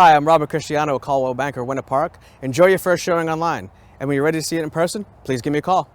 Hi, I'm Robert Cristiano at Caldwell Banker, Winter Park. Enjoy your first showing online. And when you're ready to see it in person, please give me a call.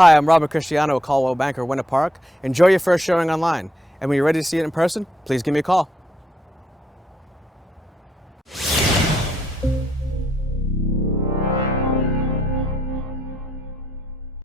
Hi, I'm Robert Cristiano at Caldwell Banker, Winter Park. Enjoy your first showing online. And when you're ready to see it in person, please give me a call.